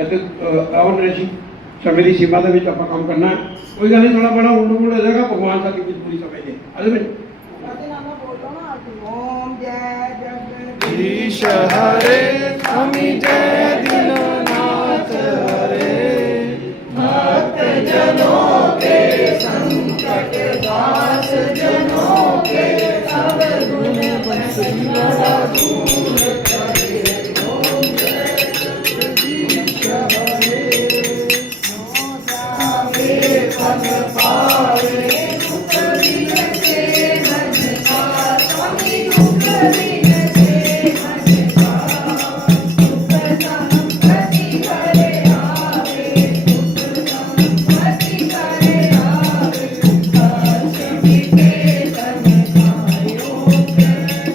ऐसे रावण ऋषि समेली सीमा के बीच आप काम करना है। कोई गल नहीं, थोड़ा बड़ा उंड उंड हो जाएगा, भगवान सारी कुछ पूरी समझ दे। अरे भाई ओम जय जगदीश ईश हरे स्वामी जय दीननाथ हरे भक्त जनों के संकट दास जनों के सब गुण बंसिया दूर करे। ओम जय जगदीश हरे सावे पद पावे दुख दिन से मन का स्वामी दुख दिन से मन का दुख संपत्ति करे आवे दुख संपत्ति करे आवे हर्ष मिटे तन आयो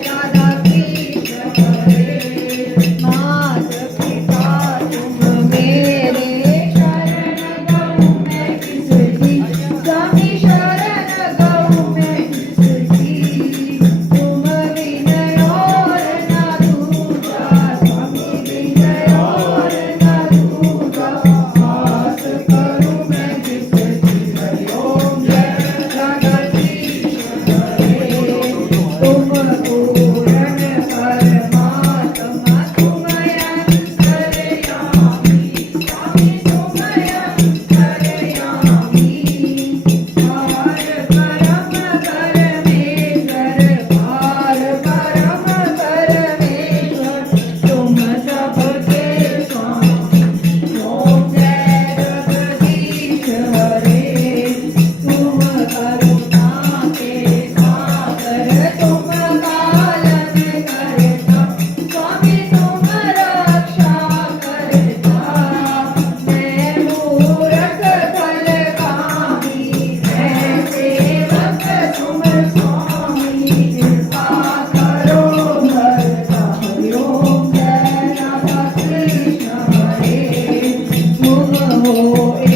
राधा कृष्ण हरे मात पिता तुम मेरे शरण गौ मैं किसकी स्वामी शरण गौ मैं किसकी तुम विनय और न दूजा स्वामी विनय और न दूजा आस करूं मैं किसकी हरि ओम जय जगदीश हरे तुम पूर्ण परमात्मा तुमयं करयामि स्वामी तुमयं करयामि पार परम परमेश्वर पार परम परमेश्वर तुम सबके स्वामी ओम जय जगदीश हरे तुम करुणा के सागर तुम पालन करता स्वामी तुम रक्षा करता मैं मूरख फलगामी मैं सेवक तुम स्वामी कृपा करो भरता हरि ओम जय राधा कृष्ण हरे तुम हो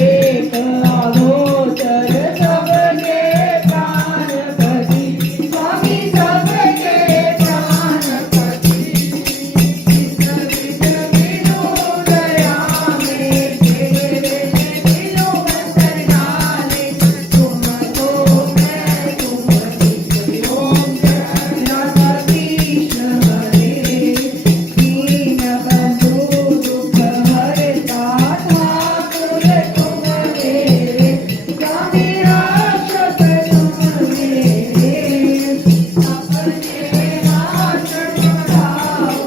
एक अगोचर सबके प्राणपति स्वामी सबके प्राणपति दया में तेरे दिलों में सरगाने तुम तो मैं तुम ही ओम जय राधा कृष्ण हरे दीन बंधु दुख हरता ठाकुर तुम मेरे स्वामी राक्षस तुम मेरे अपने हाथ बढ़ाओ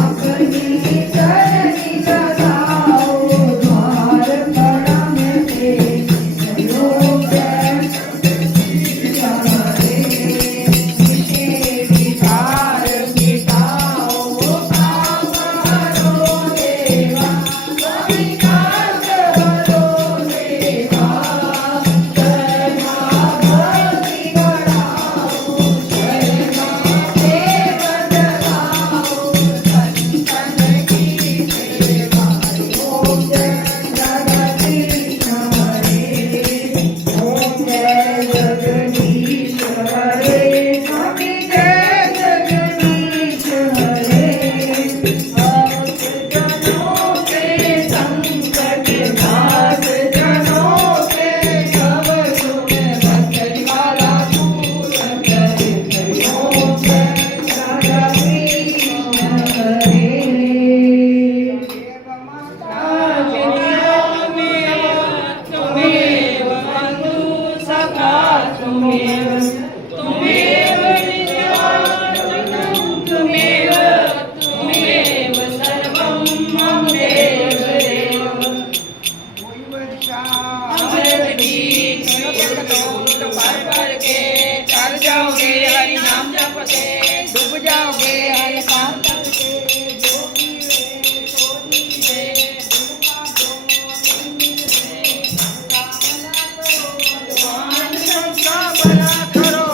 अपनी चरनी लगाओ द्वार बड़ा मैं तेरी ओम जय जगदीश हरे विषय विकार मिटाओ काम हरो देवा स्वामी काज हरो देवा शरणा भक्ति बढ़ाओ शरणा देव जगाओ संतन की सेवा ओम जय जगदीश हरे ओम जय जगदीश हरे स्वामी जय जगदीश हरे भक्त जनों के संकट दास जनों के सब गुण बंसिया दूर करे। ओम जय राधा कृष्ण हरे तुमेव बन्धु सखा तुमेव तुमेव विद्यार्थं तुमेव तुमेव सर्वं मम देव देव कोई वर्षा अमृत बीज तो भर के चल जाओगे हरि नाम जप के डूब जाओगे हलकान करके जोगी वे कोई वे दुर्गा दो दिन से कामना करो भगवान सबका भला करो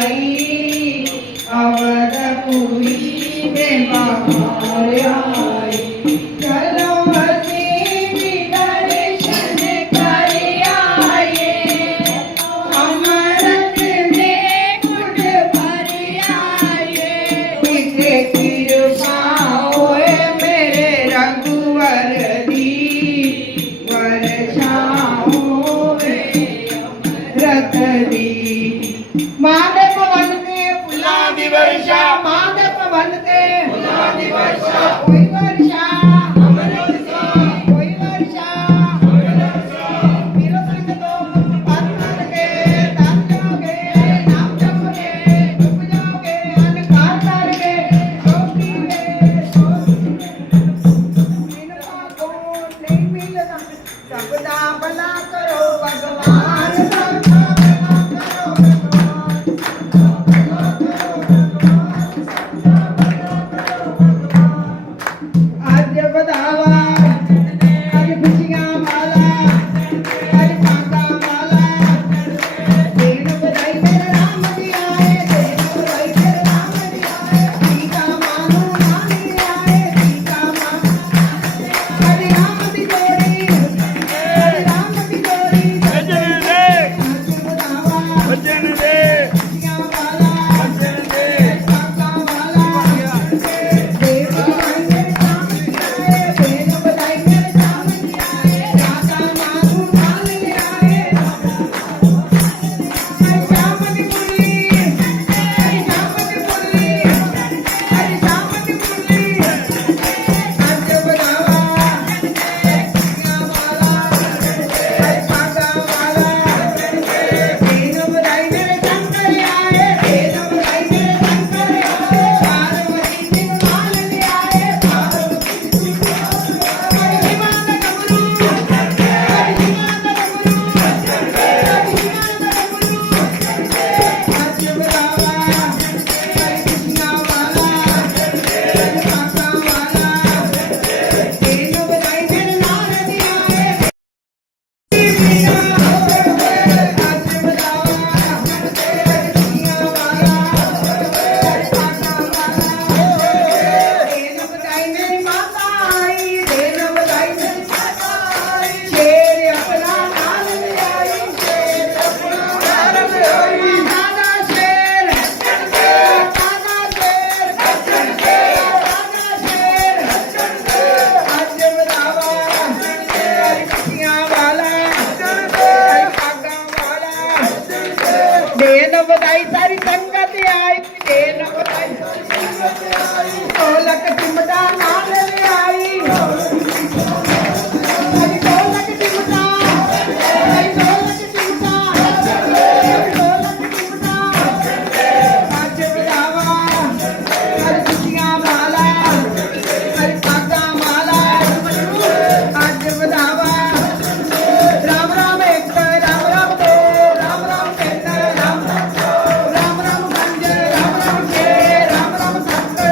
आई अवधपुरी में बहार आई चलो हसी दर्शन कर आए अमृत में कुछ भर आए इसे कृपा होए मेरे रघुवर दी वर्षाओं रत दी माने पवन के फुला दी वर्षा माने पवन के फुला दी वर्षा कोई वर्षा अमृत सी कोई वर्षा वीर संग तो परमत के तन जाओगे नाम जपोगे डूब जाओगे अनकार करके सोती में इनका तो नहीं मिलता सबदा भला करो भगवान सबदा भला करो आज बधावा आज खुशियां माला आज मांगा माला देन बधाई मेरे राम जी आए देन बधाई मेरे राम जी आए सीता मानो नानी आए सीता मानो हरि राम की जोड़ी हरि राम की जोड़ी भजन दे आज बधावा भजन दे खुशियां माला भजन दे मांगा माला देव बधाई मेरे राम जी आए देन बधाई मेरे राम जी आए राधा मानो नानी आए हरि श्याम की मुरली हरि श्याम की मुरली हरि श्याम की मुरली आज बधावा खुशियां माला हरि मांगा माला देन बधाई मेरे शंकर आए देन बधाई मेरे शंकर आए पार्वती जी माल ले आए पार्वती जी हरि हिमालय डमरू हरि हिमालय डमरू हरि हिमालय डमरू आज बधावा हरि खुशियां माला हरि मांगा माला देन बधाई मेरे नारद आए देन बधाई सारी संगत आई देन बधाई सारी संगत आई ढोलक चिमटा नाल ले आई हरि ढोलक चिमटा हरि ढोलक चिमटा हरि ढोलक चिमटा आज बधावा हरि खुशियां माला हरि भागा माला आज बधावा राम राम एक राम राम दो राम राम एक राम राम राम राम गंज राम राम के राम राम सत्य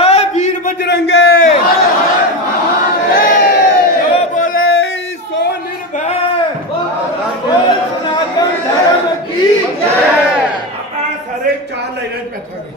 जय वीर बजरंगे जो बोले सो निर्भय बोल सनातन धर्म की जय। ਆਪਾਂ ਸਾਰੇ ਚਾਰ ਲਾਈਨਾਂ 'ਚ ਬੈਠਾਂਗੇ।